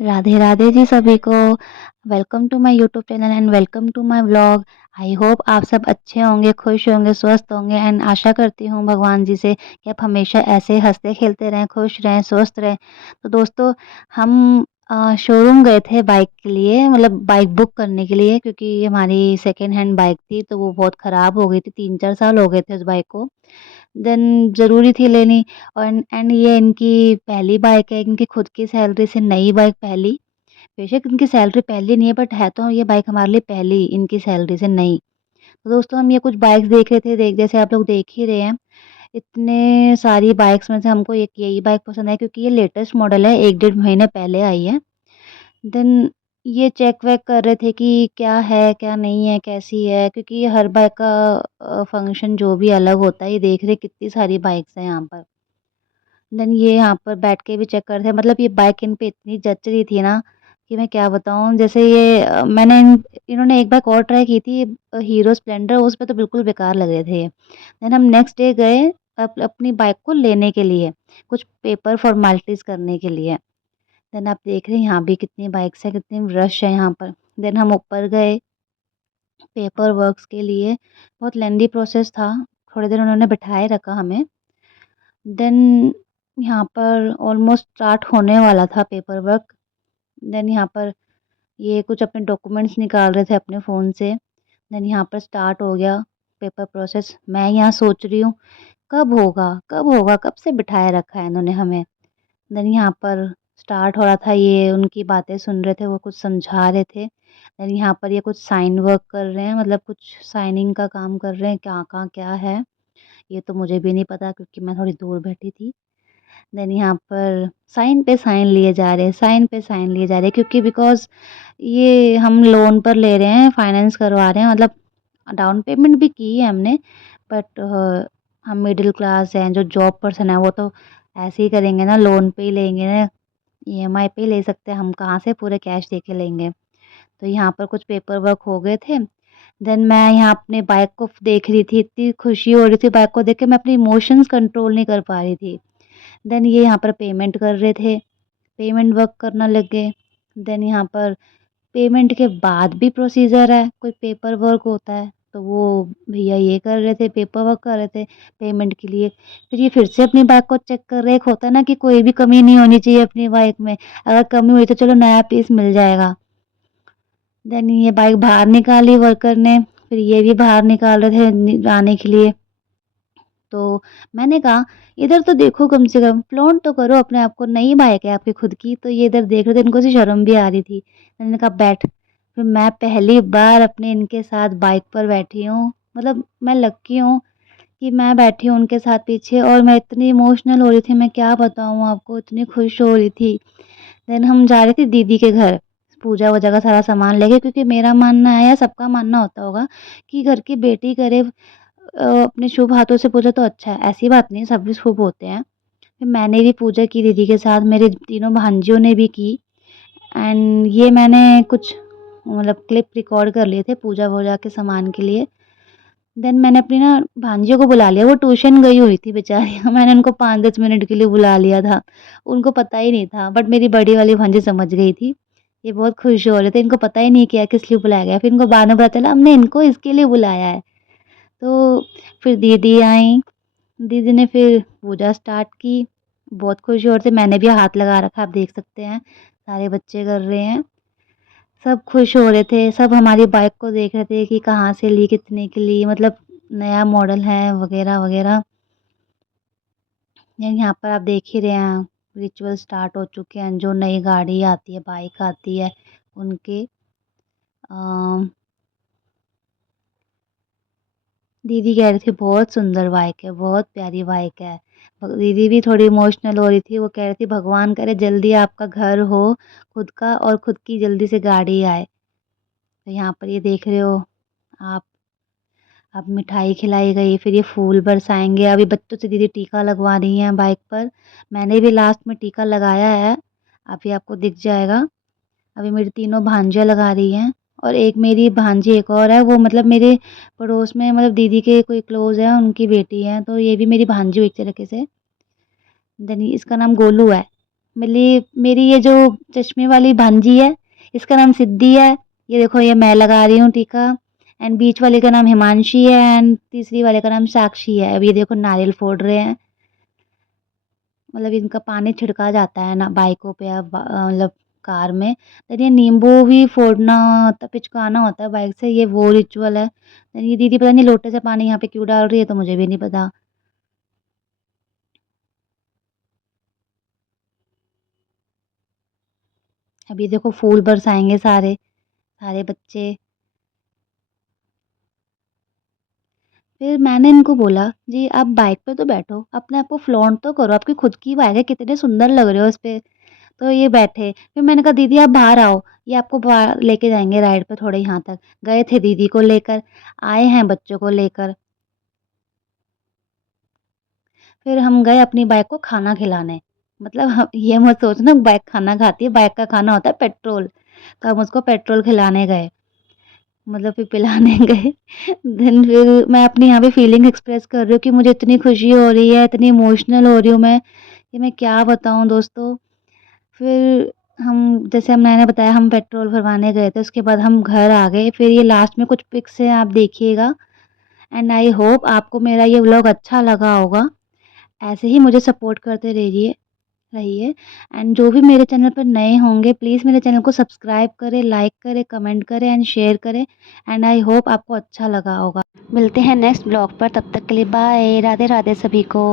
राधे राधे जी सभी को। Welcome to my YouTube channel and welcome to my vlog. I hope आप सब अच्छे होंगे, खुश होंगे, स्वस्थ होंगे एंड आशा करती हूँ भगवान जी से कि आप हमेशा ऐसे हंसते खेलते रहें, खुश रहें, स्वस्थ रहें। तो दोस्तों, हम शोरूम गए थे बाइक के लिए, मतलब बाइक बुक करने के लिए, क्योंकि हमारी सेकेंड हैंड बाइक थी तो वो बहुत ख़राब हो गई थी। 3-4 साल हो गए थे उस बाइक को। देन ज़रूरी थी लेनी। और एंड ये इनकी पहली बाइक है, इनकी खुद की सैलरी से नई बाइक पहली। बेशक इनकी सैलरी पहली नहीं है, बट है तो ये बाइक हमारे लिए पहली, इनकी सैलरी से नई। तो दोस्तों, हम ये कुछ बाइक्स देख रहे थे, जैसे आप लोग देख ही रहे हैं। इतने सारी बाइक्स में से हमको एक यही बाइक पसंद है, क्योंकि ये लेटेस्ट मॉडल है, 1 डेढ़ महीने पहले आई है। देन ये चेक वेक कर रहे थे कि क्या है, क्या नहीं है, कैसी है, क्योंकि ये हर बाइक का फंक्शन जो भी अलग होता है, ये देख रहे कितनी सारी बाइक्स हैं यहाँ पर। देन ये यहाँ पर बैठ के भी चेक कर रहे थे, मतलब ये बाइक इन पे इतनी जच रही थी ना कि मैं क्या बताऊँ। जैसे ये मैंने इन्होंने एक बाइक और ट्राई की थी, हीरो स्प्लेंडर, उस पे तो बिल्कुल बेकार लग रहे थे ये। देन हम नेक्स्ट डे गए अपनी बाइक को लेने के लिए, कुछ पेपर फॉर्मेलिटीज़ करने के लिए। देन आप देख रहे हैं यहाँ भी कितनी बाइक्स हैं, कितनी रश है यहाँ पर। देन हम ऊपर गए पेपर वर्क्स के लिए, बहुत लेंदी प्रोसेस था, थोड़ी देर उन्होंने बिठाए रखा हमें। देन यहाँ पर ऑलमोस्ट स्टार्ट होने वाला था पेपर वर्क। देन यहाँ पर ये कुछ अपने डॉक्यूमेंट्स निकाल रहे थे अपने फ़ोन से। देन यहाँ पर स्टार्ट हो गया पेपर प्रोसेस। मैं यहाँ सोच रही हूँ कब होगा, कब होगा, कब से बिठाए रखा है इन्होंने हमें। देन यहाँ पर स्टार्ट हो रहा था, ये उनकी बातें सुन रहे थे, वो कुछ समझा रहे थे। देन यहाँ पर ये कुछ साइन वर्क कर रहे हैं, मतलब कुछ साइनिंग का काम कर रहे हैं, कहाँ-कहाँ क्या है, ये तो मुझे भी नहीं पता क्योंकि मैं थोड़ी दूर बैठी थी। देन यहाँ पर साइन पे साइन लिए जा रहे हैं, साइन पे साइन लिए जा रहे हैं, क्योंकि बिकॉज़ ये हम लोन पर ले रहे हैं, फाइनेंस करवा रहे हैं, मतलब डाउन पेमेंट भी की है हमने, बट हम मिडिल क्लास हैं, जो जॉब पर्सन है वो तो ऐसे ही करेंगे ना, लोन पे ही लेंगे ना, ईएमआई पे ही ले सकते हैं, हम कहाँ से पूरे कैश दे के लेंगे। तो यहाँ पर कुछ पेपर वर्क हो गए थे। देन मैं यहाँ अपने बाइक को देख रही थी, इतनी खुशी हो रही थी बाइक को देख के, मैं अपने इमोशंस कंट्रोल नहीं कर पा रही थी। देन ये यहाँ पर पेमेंट कर रहे थे, पेमेंट वर्क करना लग गए। देन यहाँ पर पेमेंट के बाद भी प्रोसीजर है, कोई पेपर वर्क होता है, तो वो भैया ये कर रहे थे, पेपर वर्क कर रहे थे पेमेंट के लिए। फिर ये फिर से अपनी बाइक को चेक कर रहे, एक होता है ना कि कोई भी कमी नहीं होनी चाहिए अपनी बाइक में, अगर कमी हुई तो चलो नया पीस मिल जाएगा। देन ये बाइक बाहर निकाली वर्कर ने, फिर ये भी बाहर निकाल रहे थे आने के लिए। तो मैंने कहा, "इधर तो देखो, कम से कम फ्लॉन्ट तो करो अपने आप को, नई बाइक है आपकी खुद की।" तो ये इधर देख रहे थे, इनको से शर्म भी आ रही थी। मैंने कहा, "बैठ।" फिर मैं पहली बार अपने इनके साथ बाइक पर बैठी हूँ, मतलब मैं लकी हूँ कि मैं बैठी हूँ उनके साथ पीछे, और मैं इतनी इमोशनल हो रही थी, मैं क्या बताऊँ आपको, इतनी खुश हो रही थी। देन हम जा रहे थे दीदी के घर, पूजा-वूजा का सारा सामान लेके, क्योंकि मेरा मानना है या सबका मानना होता होगा कि घर की बेटी करे अपने शुभ हाथों से पूजा तो अच्छा है, ऐसी बात नहीं है, सब भी शुभ होते हैं। फिर मैंने भी पूजा की दीदी के साथ, मेरे तीनों भांजियों ने भी की। एंड ये मैंने कुछ मतलब क्लिप रिकॉर्ड कर लिए थे पूजा-वूजा के सामान के लिए। देन मैंने अपनी ना भांजियों को बुला लिया, वो ट्यूशन गई हुई थी बेचारी मैंने उनको 5-10 मिनट के लिए बुला लिया था। उनको पता ही नहीं था, बट मेरी बड़ी वाली भांजी समझ गई थी। ये बहुत खुश हो रहे थे, इनको पता ही नहीं किया किस लिए बुलाया गया। फिर इनको बाद में पता चला हमने इनको इसके लिए बुलाया है। तो फिर दीदी आईं, दीदी ने फिर पूजा स्टार्ट की। बहुत खुश हो रहे थे, मैंने भी हाथ लगा रखा, आप देख सकते हैं, सारे बच्चे कर रहे हैं। सब खुश हो रहे थे, सब हमारी बाइक को देख रहे थे कि कहाँ से ली, कितने की ली, मतलब नया मॉडल है वगैरह-वगैरह। यहाँ पर आप देख ही रहे हैं, रिचुअल स्टार्ट हो चुके हैं, जो नई गाड़ी आती है, बाइक आती है, उनके अ, दीदी कह रही थी बहुत सुंदर बाइक है, बहुत प्यारी बाइक है। दीदी भी थोड़ी इमोशनल हो रही थी, वो कह रही थी भगवान करे जल्दी आपका घर हो खुद का, और खुद की जल्दी से गाड़ी आए। तो यहाँ पर ये देख रहे हो आप, अब मिठाई खिलाई गई, फिर ये फूल बरसाएँगे, अभी बच्चों से दीदी टीका लगवा रही हैं बाइक पर। मैंने भी लास्ट में टीका लगाया है, अभी आपको दिख जाएगा। अभी मेरी तीनों भांजियाँ लगा रही हैं, और एक मेरी भांजी एक और है, वो मतलब मेरे पड़ोस में, मतलब दीदी के कोई क्लोज़ है, उनकी बेटी है, तो ये भी मेरी भांजी हुई एक तरीके से। देन इसका नाम गोलू है। मेरी ये जो चश्मे वाली भांजी है, इसका नाम सिद्धि है। ये देखो ये मैं लगा रही हूँ टीका एंड बीच वाले का नाम हिमांशी है एंड तीसरी वाले का नाम साक्षी है। अब ये देखो नारियल फोड़ रहे हैं। मतलब इनका पानी छिड़का जाता है ना बाइकों पे मतलब कार में। देन ये नींबू भी फोड़ना होता पिचकाना होता है बाइक से, ये वो रिचुअल है। देन ये दीदी पता नहीं लोटे से पानी यहाँ पे क्यों डाल रही है तो मुझे भी नहीं पता। अभी देखो फूल बरसाएंगे सारे सारे बच्चे। फिर मैंने इनको बोला, "जी आप बाइक पे तो बैठो, अपने आप को फ्लॉन्ट तो करो, आपकी खुद की बाइक है, कितने सुंदर लग रहे हो इस पे।" तो ये बैठे। फिर मैंने कहा, "दीदी आप बाहर आओ, ये आपको बाहर लेके जाएँगे राइड पे थोड़े यहाँ तक।" गए थे दीदी को लेकर, आए हैं बच्चों को लेकर। फिर हम गए अपनी बाइक को खाना खिलाने। मतलब ह ये मत सोचना बाइक खाना खाती है, बाइक का खाना होता है पेट्रोल। तो हम उसको पेट्रोल खिलाने गए। मतलब फिर पिलाने गए। देन फिर मैं अपनी यहाँ पे फीलिंग एक्सप्रेस कर रही हूँ कि मुझे इतनी खुशी हो रही है, इतनी इमोशनल हो रही हूँ मैं, कि मैं क्या बताऊँ दोस्तों। फिर हम जैसे हम मैंने बताया हम पेट्रोल भरवाने गए थे, उसके बाद हम घर आ गए। फिर ये लास्ट में कुछ पिक्स हैं आप देखिएगा एंड आई होप आपको मेरा ये व्लॉग अच्छा लगा होगा। ऐसे ही मुझे सपोर्ट करते रहिए रहिए एंड जो भी मेरे चैनल पर नए होंगे प्लीज़ मेरे चैनल को सब्सक्राइब करें, लाइक करें, कमेंट करें एंड शेयर करें एंड आई होप आपको अच्छा लगा होगा। मिलते हैं नेक्स्ट ब्लॉग पर, तब तक के लिए बाय। राधे राधे सभी को।